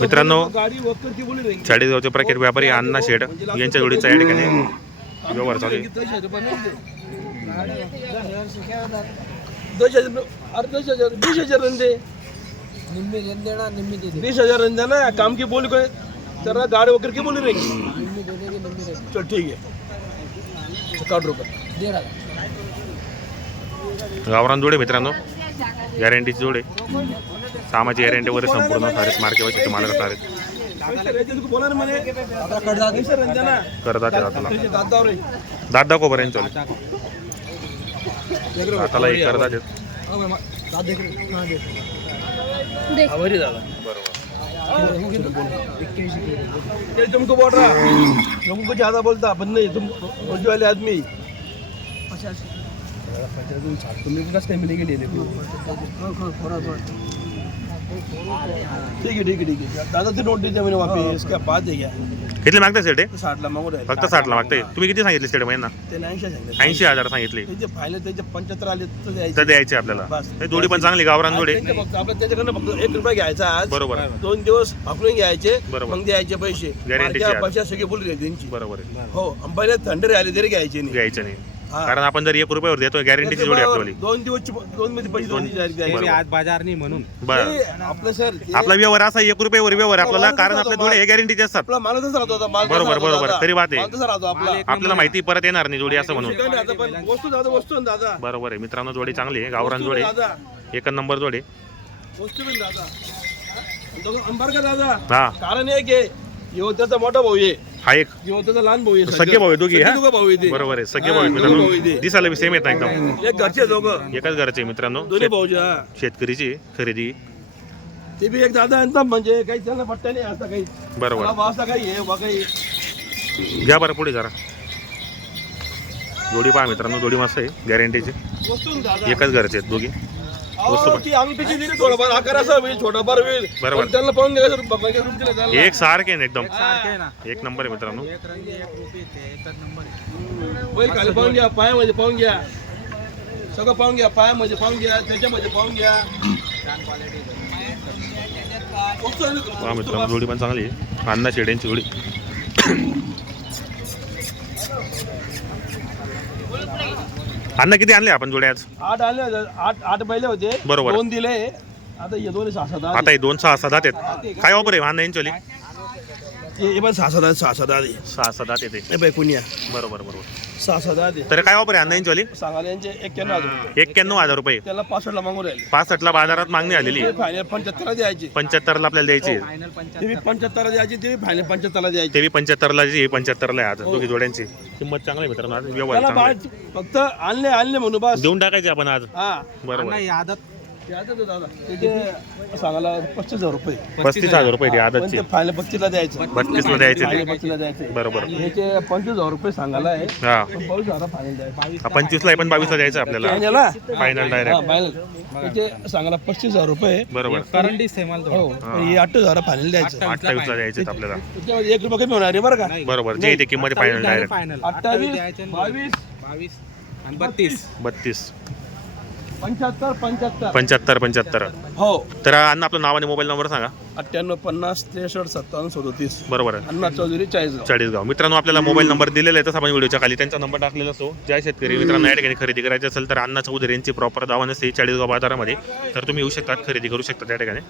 मित्रांनो गाडी वक्कर ती बोली रही चाळीसगावचे प्रख्यात व्यापारी अण्णा शेठ यांच्या जोडीचा या ठिकाणी व्यवहार चालू आहे. दस हजार रुपये दस हजार अरे दस हजार बीस हजार रन दे निम्मी रेन देना निम्मी दे दे बीस हजार रन देना काम की बोली कोई तेरा गाड़ी वक्कर की बोली रहेगी निम्मी दे देगी निम्मी रेन चल ठीक है साठ रुपये. दे रहा गावरान जोडे मित्रांनो गॅरंटीची जोडे. सामाची गॅरंटी वगैरे संपूर्ण सारे मार्केटवर तुम्हाला करणार आहेत पैसे करतात ते दाताला दादा दात दाखव दाताला एक करतात बरोबर. तुमको बोल रहा लोगों को ज्यादा बोलता अपन नहीं तुम रोजी वाले आदमी तुम्हें कस मिलेगी ले ले थोड़ा थोड़ा ठीक है ठीक है ठीक है दादा ते नोट देते मैंने वापस इसका बाद है क्या किती मागताय सेट हे? साठ ला मागू राहिले. फक्त साठला मागताय. तुम्ही किती सांगितले सेट महिना ते ऐंशी सांगितले. ऐंशी हजार सांगितले. त्याचे फायनल त्याचे पंच्याहत्तर आले तर तर द्यायचे द्यायचे आपल्याला. बस. हे जोडी पण चांगली गावरान जोडे. त्यांचे फक्त आपलं त्याच्याकडनं फक्त एक रुपया घ्यायचा आज. बरोबर दोन दिवस भाकरून घ्यायचे बरोबर. मग द्यायचे पैसे. Guarantee पैशा सगळी बोलली त्यांची. बरोबर आहे. हो अंबाईला थंडी राहिले तरी घ्यायचे नाही. घ्यायचं नाही. हा. कारण आपण जर एक रुपयावर देतोय गॅरंटीची जोडी आपली दोन दिवस दोन मध्ये पैसे दोन बरोबर. आज बाजार नाही म्हणून. बरं. आपलं सर ते आपला व्यवहार असा एक रुपयावर व्यवहार. आपल्याला कारण आपल्या जोडे हे गॅरंटीचे असतात. बरोबर, बरोबर. तरी बात आहे. आपल्याला माहिती परत येणार नाही जोडी असं म्हणून. काही नाही आता पण वस्तू दादा वस्तू ना दादा. बरोबर आहे. मित्रांनो जोडी चांगली आहे. गावरान जोडी. दादा. एक नंबर जोडी. हा? कारण एक आहे यो त्याचा मोठा भाऊ आहे. हा एक त्याचा लहान भाऊ आहे सगळे. भाऊ आहे दोघी हा दोघं भाऊ आहे ते. बरोबर आहे सगळे हा, भाऊ आहेत दोघं भाऊ आहे मित्रांनो. दिसायला बी सेम येत एकदम. एक घरचे दोघं. एकाच घराचे मित्रांनो. दोन्ही शेत- भाऊचे हा शेतकरीची खरेदी. ते बी एक दादा एकदम म्हणजे काही त्यांना पट्ट्या नाही असं काही. बरोबर. मला असं काही आहे बा काही. घ्या बरं पुढे जरा. जोडी पहा मित्रांनो जोडी मस्त आहे गॅरंटीची वस्तू ना दादा. एकाच घरचे आहेत दोघी. ती अंगठीची दिली थोडंफार आकार असा होईल छोटाफार होईल. बरोबर. पण त्यांना पाहून घ्यायचं भगवानच्या रूप दिलं त्याला. एक सारखे आहे ना. एकदम एक नंबर आहे मित्रांनो. एक रंगी एक रुपये ते एकच नंबर आहे. बैल खाली पाहून घ्या पायामध्ये पाहून घ्या. सगळं पाहून घ्या पायामध्ये पाहून घ्या त्याच्यामध्ये पाहून घ्या. छान क्वालिटी वस्तू- पहा मित्रांनो जोडी पण चांगली आहे. अण्णा शेड्यांची जोडी. अण्णा किती आणले आपण जोड्या आज आठ आले होते, आठ आठ बैले होते. बरोबर. दोन दिले. आता हे दोन सहा सात आले. आता हे दोन सहा दात आहेत. काय वापर आहे? अण्णा यांची हे हे पण सहा सात आले, सहा सात आले सहा सहा दात येते हे बाई कुणिया बरोबर बरोबर. सहा सात तर काय वापर आहे अण्णा यांची सांगायला यांचे एक्क्याण्णव हजार रुपये. एक्क्याण्णव हजार रुपये. त्याला पासष्टला मागून राहिले. पासष्टला बाजारात मागणी आलेली. ते फायनल पंच्याहत्तरला द्यायची. पंच्याहत्तरला आपल्याला द्यायची. आहे. ते बी पंच्याहत्तरला द्यायची ते फायनल पंच्याहत्तरला द्यायची. ते बी पंच्याहत्तरला जी पंच्याहत्तरला आहे आज दोघी जोड्यांची. किंमत चांगली आहे मित्रांनो आज व्यवहार त्याला चांगला बा- फक्त आणले आणले म्हणून बस. आहे. देऊन टाकायचे आपण आज. हा. बरोबर. नाही आदत सांगायला पस्तीस हजार रुपये. पस्तीस हजार रुपये ते पण आदतची ते फायनल द्यायचं. बत्तीसला द्यायचे फायनल ते पस्तीसला द्यायचे. बरोबर. ह्याचे पंचवीस हजार रुपये सांगायला आहे. हा. पण बावीस हजार फायनल द्यायचं. हा, पंचवीसला आहे पण बावीसला द्यायचं आपल्याला. फायनलला फायनल हा डायरेक्ट फायनल सांगायला पस्तीस हजार रुपये. बरोबर. करंडी सेमाल हो पण हे. अठ्ठावीस हजार फायनल द्यायचं. अठ्ठावीसला द्यायचे आपल्याला. त्याच्यामध्ये एक रुपये कमी होणार आहे बरं का? बरोबर. जे ते किंमत फायनल डायरेक्ट फायनल अठ्ठावीस बावीस. बावीस आणि बत्तीस. बत्तीस. पंच्याहत्तर पंच्याहत्तर. पंच्याहत्तर पंच्याहत्तर. हो. तर अण्णा आपलं नाव आणि मोबाईल नंबर सांगा. अठ्ठ्याण्णव पन्नास त्रेसष्ट सत्तावन्न सदोतीस. बरोबर आहे. अण्णा चौधरी चाळीसगाव. चाळीसगाव. मित्रांनो आपल्याला मोबाईल नंबर दिलेला आहे तसं आपण व्हिडिओच्या खाली त्यांचा नंबर टाकलेला असतो. ज्या शेतकरी. मित्रांनो या ठिकाणी खरेदी करायची असेल तर अण्णा चौधरी यांची प्रॉपर दावा नसते चाळीसगाव बाजारामध्ये. तर तुम्ही येऊ शकतात खरेदी करू शकता त्या ठिकाणी.